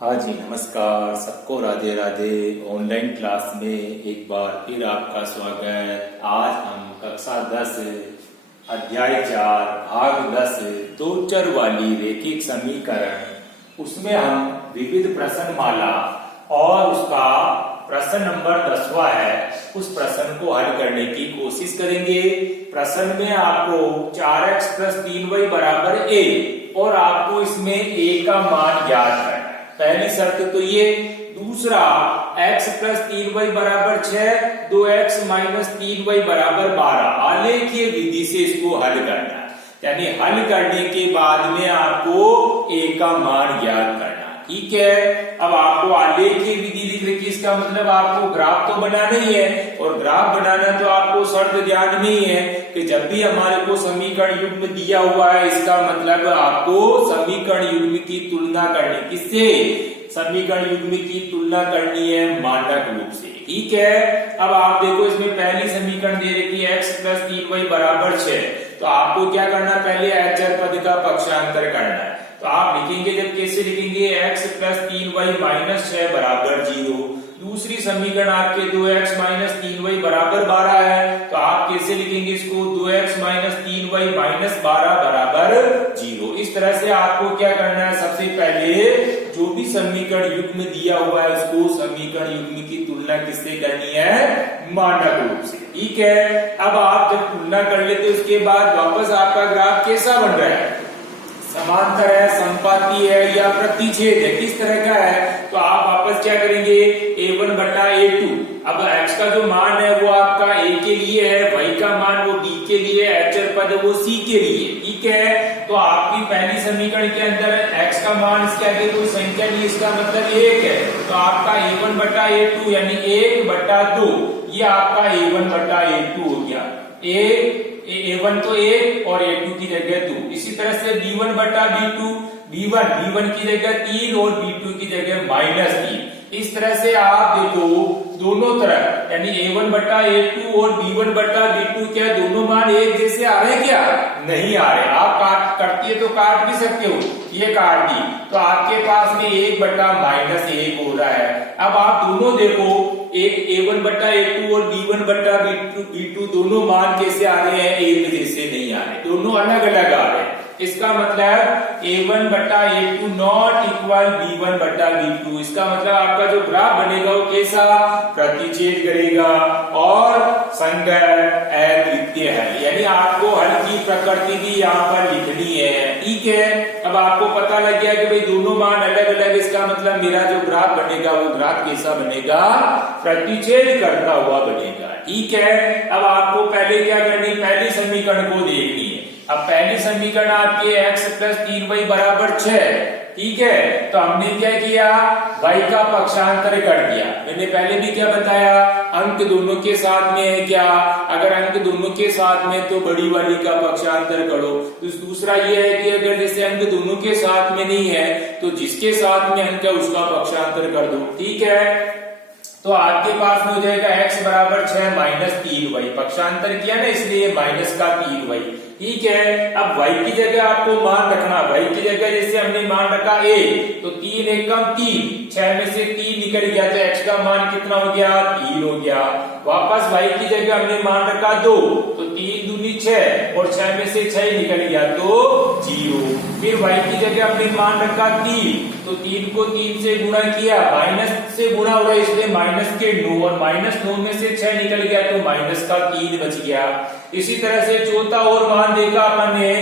हाँ जी, नमस्कार सबको, राधे राधे। ऑनलाइन क्लास में एक बार फिर आपका स्वागत। आज हम कक्षा 10 अध्याय 4 भाग 10 दो चर वाली रैखिक समीकरण, उसमें हम विविध प्रश्नमाला और उसका प्रश्न नंबर 10वां है, उस प्रश्न को हल करने की कोशिश करेंगे। प्रश्न में आपको 4x + 3y = a और आपको इसमें a का मान ज्ञात करना है। पहली शर्त तो ये। दूसरा, x + 3y = 6, 2x - 3y = 12। आलेखीय विधि से इसको हल करना है, यानी हल करने के बाद में आपको a का मान ज्ञात करना। ठीक है, अब आपको आलेखीय विधि लिख रखी, इसका मतलब आपको ग्राफ तो बनाना ही है, और ग्राफ बनाना तो आपको शर्त ध्यान में ही है कि जब भी हमारे को समीकरण युग्म दिया हुआ है, इसका मतलब आपको समीकरण युग्म की तुलना करनी। किससे? समीकरण युग्म की तुलना करनी है मानक रूप से। ठीक है, अब आप देखो इसमें पहली समीकरण दे रखी है x + 3y = 6, तो आपको क्या करना, पहले अचर पद का पक्षांतर करना है। तो आप लिखेंगे, जब कैसे लिखेंगे, x + 3y - 6 = 0। दूसरी समीकरण आपके 2x - 3y = 12 है, तो आप कैसे लिखेंगे इसको, 2x - 3y - 12 = 0। इस तरह से आपको क्या करना है, सबसे पहले जो भी समीकरण युग्म दिया हुआ है उसको समीकरण युग्म की तुलना किससे करनी है, मानक रूप से। ठीक है, अब आप जब तुलना कर लेते उसके बाद वापस आपका ग्राफ कैसा बन रहा है, समांतर है, संपाती है या प्रतिच्छेद है, किस तरह का है, तो आप वापस क्या करेंगे, a1 / a2। अब x का जो मान है वो आपका a के लिए है, y का मान वो b के लिए, अचर पद वो c के लिए। ठीक है, तो आपकी पहली समीकरण के अंदर x का मान इसके आगे कोई संख्या नहीं, इसका मतलब 1 है, तो आपका a1 / a2 यानी 1/2, ये आपका a1 / a2 हो गया। a1 तो 1 और a2 की जगह 2। इसी तरह से b1 / b2, b1 की जगह 3 और b2 की जगह -3। इस तरह से आप देखो दोनों तरफ, यानी a1 / a2 और b1 / b2 क्या दोनों मान एक जैसे आ रहे हैं क्या? नहीं आ रहे। आप काट करती है तो काट भी सकते हो, ये काट दी तो आपके पास में 1 / -1 हो रहा है। अब आप दोनों देखो, एक a1 / a2 और b1 / b2 दोनों मान कैसे आ रहे हैं, एक जैसे नहीं आ रहे, दोनों अलग अलग आ रहे हैं। इसका मतलब a1 / a2 not equal b1 / b2। इसका मतलब आपका जो ग्राफ बनेगा वो कैसा, प्रतिच्छेद करेगा और संगत अद्वितीय है, यानी आपको हल की प्रकृति भी यहाँ पर लिखनी है। ठीक है, अब आपको पता लग गया कि भाई दोनों मान अलग अलग, इसका मतलब मेरा जो ग्राफ बनेगा वो ग्राफ कैसा बनेगा, प्रतिच्छेद करता हुआ बनेगा। ठीक है, अब आपको पहले क्या करनी, पहली समीकरण को देखनी है। अब पहली समीकरण आपके x + 3y = 6। ठीक है, तो हमने क्या किया, y का पक्षांतर कर दिया। मैंने पहले भी क्या बताया, अंक दोनों के साथ में है क्या, अगर अंक दोनों के साथ में तो बड़ी वाली का पक्षांतर करो। तो दूसरा ये है कि अगर जैसे अंक दोनों के साथ में नहीं है तो जिसके साथ में अंक है उसका पक्षांतर कर दो। ठीक है, तो आपके पास में हो जाएगा x = 6 - 3y, पक्षांतर किया ना इसलिए -3y। ठीक है, अब y की जगह आपको मान रखना, y की जगह जैसे हमने मान रखा a, तो 3 × 1 = 3, 6 में से 3 निकल गया तो x का मान कितना हो गया, 3 हो गया। वापस y की जगह हमने मान रखा 2, तो 3 दूनी 6 और 6 में से 6 निकल गया तो 0। फिर y की जगह हमने मान रखा 3, तो 3 को 3 से गुणा किया, माइनस से गुणा हो रहा है इसलिए -9, और -9 में से 6 निकल गया तो -3 बच गया। इसी तरह से चौथा और मान देखा अपन ने,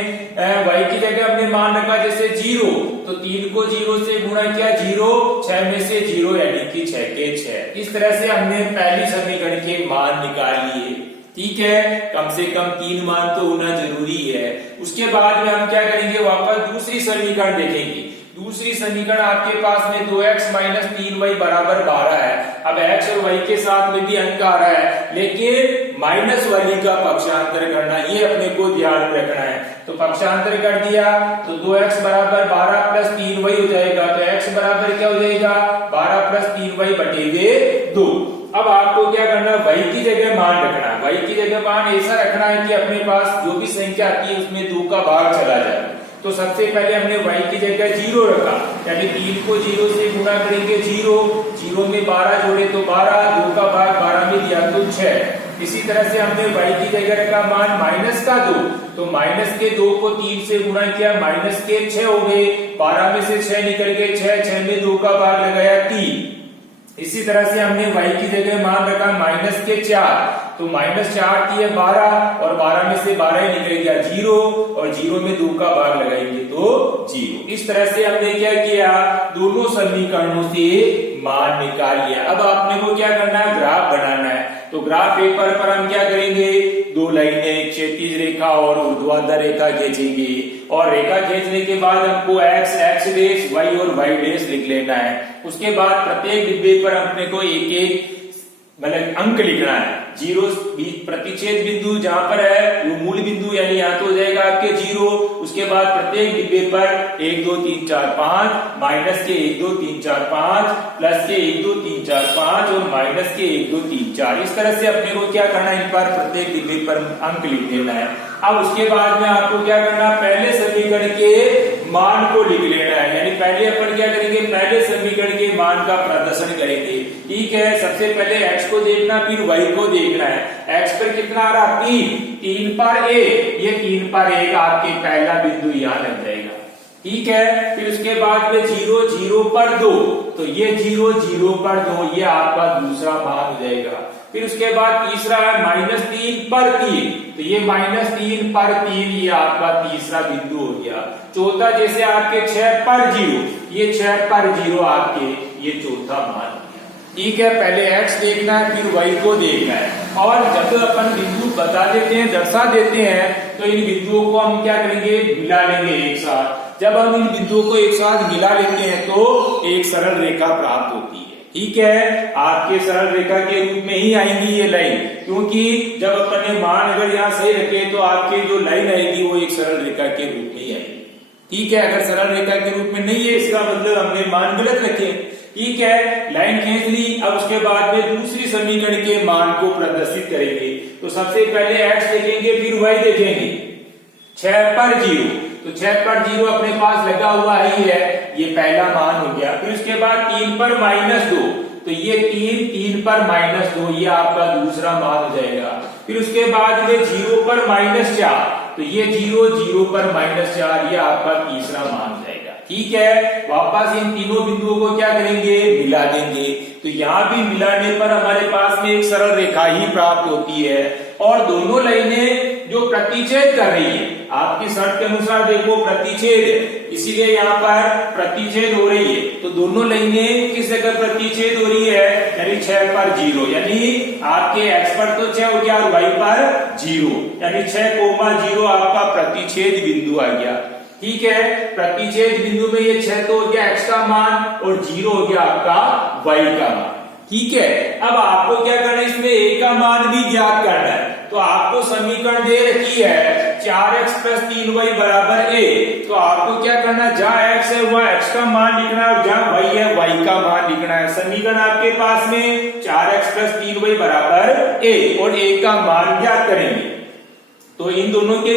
y की जगह हमने मान रखा जैसे 0, तो 3 को 0 से गुणा किया, 0, 6 में से 0 यानी कि 6 के 6। इस तरह से हमने पहली समीकरण के मान निकाल लिए। ठीक है, कम से कम 3 मान तो होना जरूरी है। उसके बाद में हम क्या करेंगे, वापस दूसरी समीकरण देखेंगे। दूसरी समीकरण आपके पास में 2x - 3y = 12 है। अब x और y के साथ में भी अंक आ रहा है, लेकिन माइनस वाली का पक्षांतर करना, ये अपने को ध्यान रखना है। तो पक्षांतर कर दिया तो 2x = 12 + 3y हो जाएगा, तो x बराबर क्या हो जाएगा, 12 + 3y / 2। अब आपको क्या करना, y की जगह मान रखना। y की जगह मान ऐसा रखना है कि अपने पास जो भी संख्या आती है उसमें 2 का भाग चला जाए। तो सबसे पहले हमने y की जगह 0 रखा, यानी 3 को 0 से गुणा करेंगे 0, 0 में 12 जोड़े तो 12, 2 का भाग 12 में दिया तो 6। इसी तरह से हमने y की जगह रखा मान माइनस का 2, तो माइनस के 2 को 3 से गुणा किया, माइनस के 6 हो गए, 12 में से 6 निकल गए, 6 में 2 का भाग लगाया 3। इसी तरह से हमने y की जगह मान रखा माइनस के 4, तो माइनस 4 की 12 और 12 में से 12 ही निकल गया 0, और 0 में 2 का भाग लगाएंगे तो 0। इस तरह से हमने क्या किया, दोनों समीकरणों से मान निकाल लिया। अब आपने को क्या करना है, ग्राफ बनाना है। तो ग्राफ पेपर पर हम क्या करेंगे, दो लाइनें, क्षैतिज रेखा और ऊर्ध्वाधर रेखा खींचेंगे, और रेखा खींचने के बाद हमको x डैश y और y डैश लिख लेना है। उसके बाद प्रत्येक डिब्बे पर अपने को एक एक मतलब अंक लिखना है। 0 प्रतिच्छेद बिंदु जहां पर है वो मूल बिंदु, यानी यहाँ तो हो जाएगा आपके 0। उसके बाद प्रत्येक डिब्बे पर 1 2 3 4 5, माइनस के 1 2 3 4 5, प्लस के 1 2 3 4 5 और माइनस के 1 2 3 4। इस तरह से अपने को क्या करना है, इन पर प्रत्येक डिब्बे पर अंक लिख देना है। अब उसके बाद में आपको क्या करना है, पहले समीकरण के मान को लिख लेना है, यानी पहले अपन क्या करेंगे, पहले समीकरण के मान का प्रदर्शन करेंगे। ठीक है, सबसे पहले x को देखना, फिर y को देखना है। x पर कितना आ रहा, 3 पर 1, ये 3 पर 1 आपके पहला बिंदु यहाँ लग जाएगा। ठीक है, फिर उसके बाद में 0 0 पर 2, तो ये 0 0 पर 2 ये आपका दूसरा मान हो जाएगा। फिर उसके बाद तीसरा है -3 पर 3, तो ये -3 पर 3 ये आपका तीसरा बिंदु हो गया। चौथा जैसे आपके 6 पर 0, ये 6 पर 0 आपके ये चौथा मान। ठीक है, पहले x देखना है, फिर y को देखना है, और जब अपन बिंदु बता देते हैं, दर्शा देते हैं, तो इन बिंदुओं को हम क्या करेंगे, मिला लेंगे एक साथ। जब हम इन बिंदुओं को एक साथ मिला लेते हैं तो एक सरल रेखा प्राप्त होती है। ठीक है, आपके सरल रेखा के रूप में ही आएंगी ये लाइन, क्योंकि जब अपन ने मान अगर यहाँ सही रखे तो आपकी जो लाइन आएगी वो एक सरल रेखा के रूप में ही आएगी। ठीक है, अगर सरल रेखा के रूप में नहीं है इसका मतलब हमने मान गलत रखे। ठीक है, लाइन खींच ली। अब उसके बाद में दूसरी समीकरण के मान को प्रदर्शित करेंगे। तो सबसे पहले x देखेंगे, फिर y देखेंगे। 6 पर 0, तो 6 पर 0 अपने पास लगा हुआ ही है, ये पहला मान हो गया। फिर उसके बाद 3 पर -2, तो ये 3 पर -2 ये आपका दूसरा मान हो जाएगा। फिर उसके बाद में 0 पर -4, तो ये 0 0 पर -4 ये आपका तीसरा मान हो जाएगा। ठीक है, वापस इन तीनों बिंदुओं को क्या करेंगे, मिला देंगे। तो यहाँ भी मिलाने पर हमारे पास में एक सरल रेखा ही प्राप्त होती है, और दोनों लाइनें जो प्रतिच्छेद कर रही है, आपकी शर्त के अनुसार देखो प्रतिच्छेद है, इसीलिए यहाँ पर प्रतिच्छेद हो रही है। तो दोनों लाइनें किस जगह प्रतिच्छेद हो रही है, यानी 6 पर 0, यानी आपके x पर तो 6 हो गया और y पर 0, यानी 6,0 आपका प्रतिच्छेद बिंदु आ गया। ठीक है, प्रतिच्छेद बिंदु में ये 6 तो हो गया x का मान, और 0 हो गया आपका y का मान। ठीक है, अब आपको क्या करना है, इसमें a का मान भी ज्ञात करना है। तो आपको समीकरण दे रखी है 4x + 3y = a, तो आपको क्या करना है, जहां x है वहां x का मान लिखना है, और जहां y है y का मान लिखना है। समीकरण आपके पास में 4x + 3y = a, और a का मान ज्ञात करेंगे। तो इन दोनों के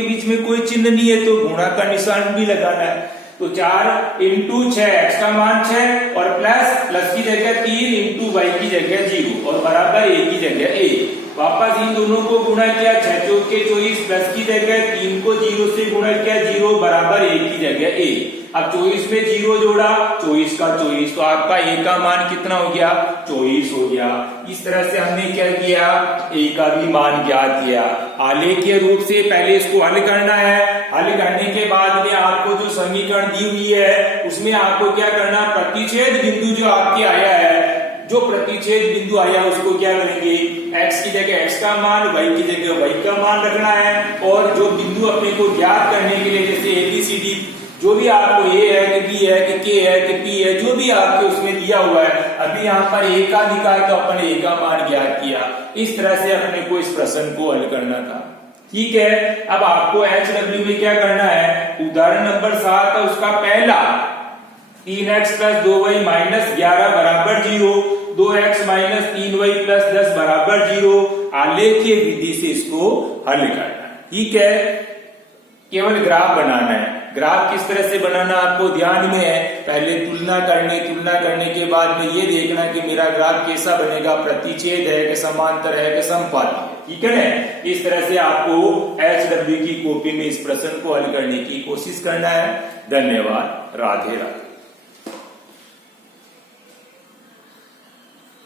बीच में कोई चिन्ह नहीं है, तो गुणा का निशान भी लगाना है। तो 4 × 6 x का मान 6, और प्लस की जगह 3 × y की जगह 0, और बराबर a की जगह a। वापस इन दोनों को गुणा किया, 6 चौके 24, प्लस की जगह 3 को 0 से गुणा किया, 0 बराबर a की जगह a। अब 24 में 0 जोड़ा, 24 का 24, तो आपका a का मान कितना हो गया, 24 हो गया। इस तरह से हमने क्या किया, a का भी मान ज्ञात किया। आलेखीय रूप से पहले इसको हल करना है। हल करने के बाद में आपको जो समीकरण दी हुई है उसमें आपको क्या करना, प्रतिच्छेद बिंदु जो आपके आया है, जो प्रतिच्छेद बिंदु आया उसको क्या करेंगे, x की जगह x का मान, y की जगह y का मान रखना है। और जो बिंदु अपने को ज्ञात करने के लिए, जैसे ABCD जो भी आपको a है कि b है कि k है कि p है, जो भी आपके उसमें दिया हुआ है, अभी यहाँ पर a का निकाल तो अपन a का मान ज्ञात किया। इस तरह से अपने को इस प्रश्न को हल करना था। ठीक है, अब आपको HW में क्या करना है, उदाहरण नंबर 7 है उसका पहला, 3x + 2y - 11 = 0, 2x - 3y + 10 = 0। आलेखीय विधि से इसको हल करना है। ठीक है, केवल ग्राफ बनाना है। ग्राफ किस तरह से बनाना आपको ध्यान में है, पहले तुलना करने के बाद में ये देखना कि मेरा ग्राफ कैसा बनेगा, प्रतिच्छेद है कि समांतर है कि समपाती है, ठीक है ना। इस तरह से आपको HW की कॉपी में इस प्रश्न को हल करने की कोशिश करना है। धन्यवाद। राधे राधे।